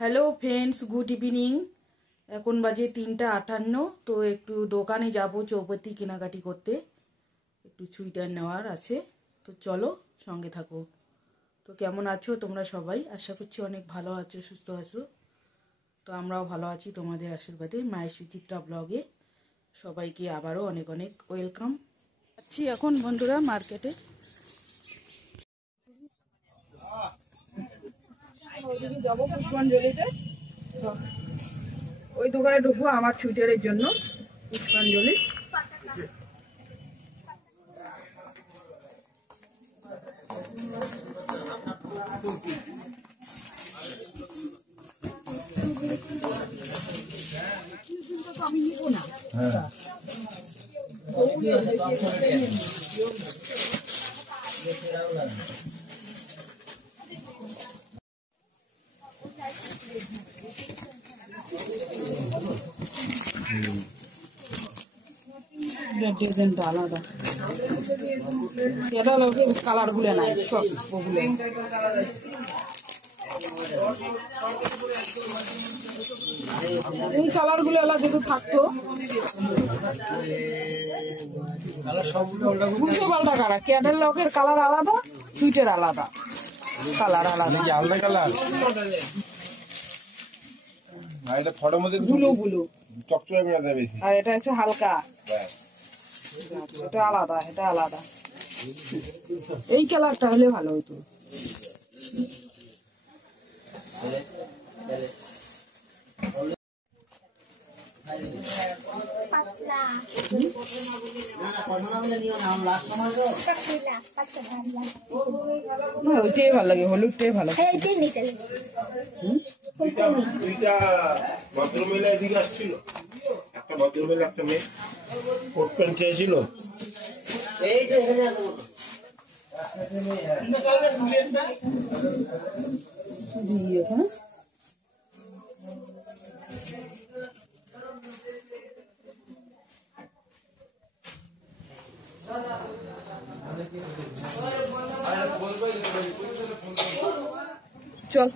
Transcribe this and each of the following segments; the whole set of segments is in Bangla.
Hello friends, good evening. এখন বাজে 3:58। তো একটু দোকানে যাব চৌপতি কেনাকাটি করতে, একটু সুইটার নেওয়ার আছে। তো চলো সঙ্গে থাকো। তো কেমন আছো তোমরা সবাই? আশা করছি অনেক ভালো আছো, সুস্থ আছো। তো আমরাও ভালো আছি তোমাদের আশীর্বাদে। মায়ের সুচিত্রা ব্লগে সবাইকে আবারও অনেক অনেক ওয়েলকাম। আছি এখন বন্ধুরা মার্কেটে। ওইদিকে যাবো পুষ্পাঞ্জলিতে, ওই দোকানে ঢুকবো আমার সুইটারের জন্য। পুষ্পাঞ্জলি আমি নিব না। ডিজাইনটা আলাদা, এটা লোকে কালার গুলো নাই, সব ওগুলো এই কালার গুলো যেহেতু থাকতো উল্টো পাল্টা কালার। ক্যাডের লোকের কালার আলাদা, সুইটের আলাদা, কালার আলাদা। আলাদা কালার এটা ফটোর মধ্যে ব্লু ব্লু চকচকে করে দেবে বেশি, আর এটা হচ্ছে হালকা। এটা আলাদা, এটা আলাদা। এই কালারটা হলে ভালো হতো। ওইটাই ভালো লাগে, হলুদটাই ভালো। দুইটা ভদ্রমহিলা এদিকে আসছিল, একটা ভদ্রমহিলা একটা মেয়ে কোট প্যান্ট চেয়েছিল। চল,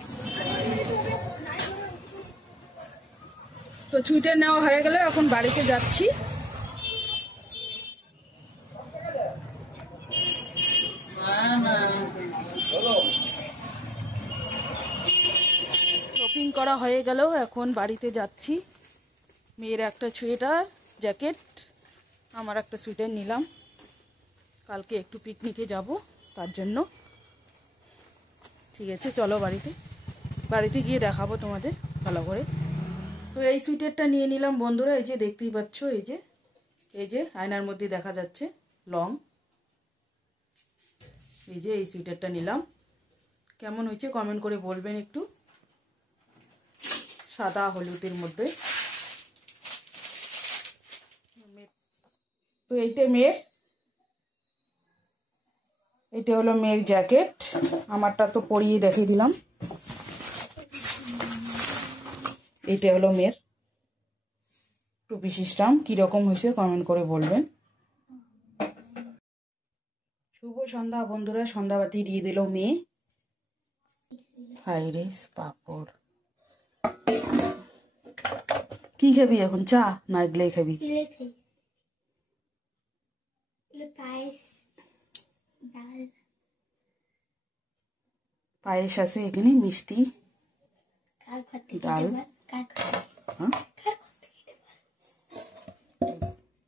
তো সুইটার নেওয়া হয়ে গেল, এখন বাড়িতে যাচ্ছি। শপিং করা হয়ে গেল, এখন বাড়িতে যাচ্ছি। মেয়ের একটা সোয়েটার জ্যাকেট, আমার একটা সোয়েটার নিলাম, কালকে একটু পিকনিকে যাব তার জন্য। ঠিক আছে চলো বাড়িতে গিয়ে দেখাবো তোমাদের ভালো করে। তো এই সোয়েটারটা নিয়ে নিলাম বন্ধুরা, এই যে দেখতেই পাচ্ছ, এই যে আয়নার মধ্যে দেখা যাচ্ছে লং। এই যে এই সোয়েটারটা নিলাম, কেমন হয়েছে কমেন্ট করে বলবেন একটু। সাদা হলুদের মধ্যে। তো এটা হলো মেয়ের জ্যাকেট, আমারটা তো পরিয়ে দেখিয়ে দিলাম। এটা হলো মেয়ের টুপি সিস্টেম, কিরকম হয়েছে কমেন্ট করে বলবেন। শুভ সন্ধ্যা বন্ধুরা, সন্ধ্যাবাতি দিয়ে দিল মেয়ে। ফ্রাইড রাইস, পাপড়। কি খাবি এখন, চা না এগুলাই খাবি? পায়েস আছে এখানে, মিষ্টি, ডাল।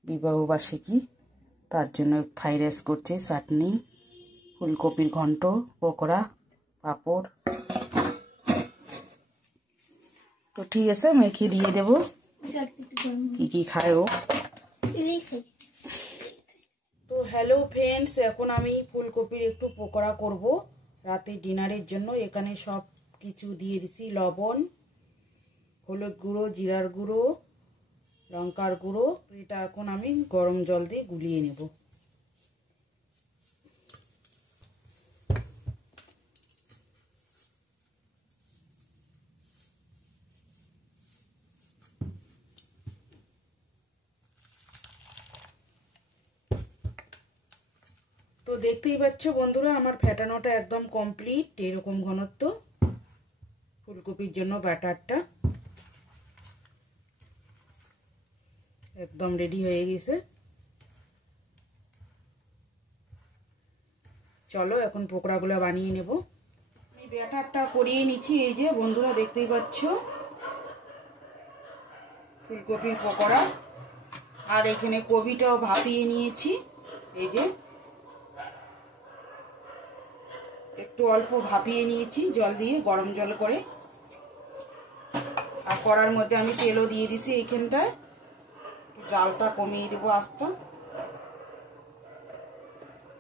বিবাহ বার্ষিকী, তার জন্য ফ্রাইড রাইস করছে, চাটনি, ফুলকপির ঘন্ট, পকোড়া, পাঁপড়। তো ঠিক আছে, মেখে দিয়ে দেবো কি কি খায় ও। তো হ্যালো ফ্রেন্ডস, এখন আমি ফুলকপির একটু পকোড়া করব রাতে ডিনারের জন্য। এখানে সব কিছু দিয়ে দিছি, লবণ, হলুদ গুঁড়ো, জিরার গুঁড়ো, লঙ্কার গুঁড়ো। এটা এখন আমি গরম জল দিয়ে গুলিয়ে নেব। তো দেখতেই পাচ্ছ বন্ধুরা, আমার ফেটানোটা একদম কমপ্লিট, এরকম ঘনত্ব। ফুলকপির জন্য ব্যাটারটা একদম রেডি হয়ে গেছে। চলো এখন পকোড়াগুলো বানিয়ে নেব। আমি ব্যাটারটা করিয়ে নিচ্ছি। এই যে বন্ধুরা দেখতেই পাচ্ছ ফুলকপির পকোড়া। আর এখানে কপিটাও ভাপিয়ে নিয়েছি। এই যে একটু অল্প ভাপিয়ে নিয়েছি জল দিয়ে, গরম জল করে। আর কড়ার মধ্যে আমি তেলও দিয়ে দিছি। এইখানটায় জালটা কমিয়ে দেবো আস্তে।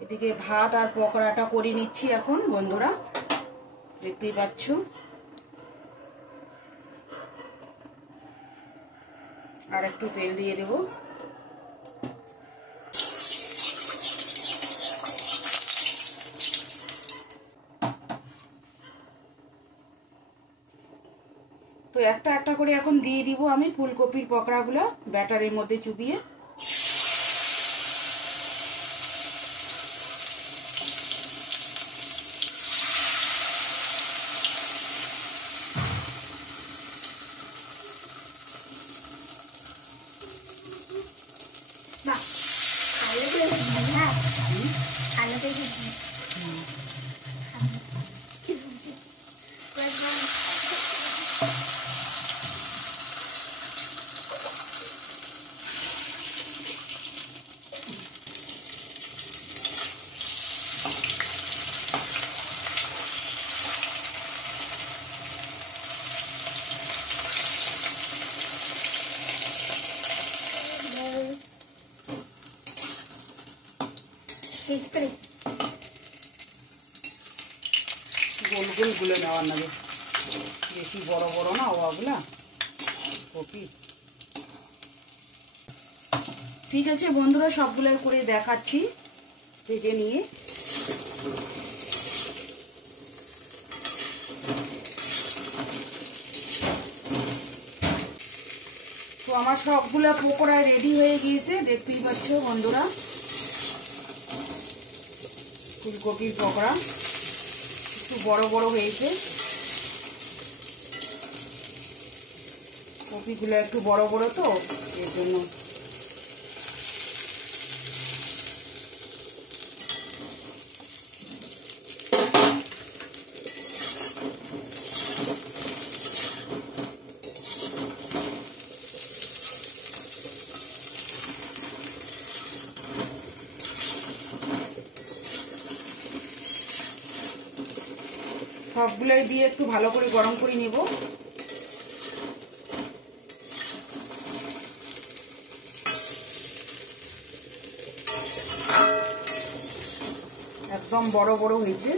এদিকে ভাত আর পকোড়াটা করে নিচ্ছি এখন বন্ধুরা, দেখতেই পাচ্ছ। আর একটু তেল দিয়ে দেব। তো একটা একটা করে এখন দিয়ে দিব আমি ফুলকপির পকোড়াগুলো ব্যাটারের মধ্যে চুবিয়ে। গোল গোল গুলো নেওয়ার নাগে, বেশি বড় বড় না ওগুলা কপি। ঠিক আছে বন্ধুরা, সবগুলো করে দেখাচ্ছি ভেজে নিয়ে। তো আমার সবগুলো পকোড়া রেডি হয়ে গিয়েছে, দেখতেই পাচ্ছ বন্ধুরা। ফুলকপির পকোড়া একটু বড় বড় হয়েছে, কপিগুলো একটু বড় বড় তো এর জন্য। সবগুলোই দিয়ে একটু ভালো করে গরম করে নেব। একদম বড় বড় হয়েছে।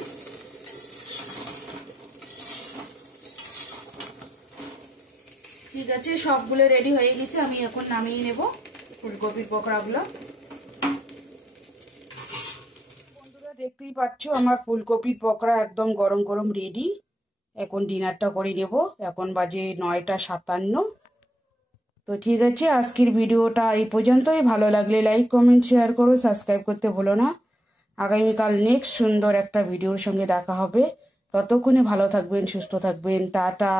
ঠিক আছে, সবগুলো রেডি হয়ে গেছে, আমি এখন নামিয়ে নেব ফুলকপির পকোড়াগুলো। বন্ধুরা দেখতেই পাচ্ছ আমার ফুলকপির পকোড়া একদম গরম গরম রেডি। এখন ডিনারটা করে নেব। এখন বাজে 9:57। তো ঠিক আছে, আজকের ভিডিওটা এই পর্যন্তই। ভালো লাগলে লাইক কমেন্ট শেয়ার করো, সাবস্ক্রাইব করতে ভুলো না। আগামীকাল নেক্সট সুন্দর একটা ভিডিওর সঙ্গে দেখা হবে। ততক্ষণে ভালো থাকবেন, সুস্থ থাকবেন। Tata,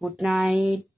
good night.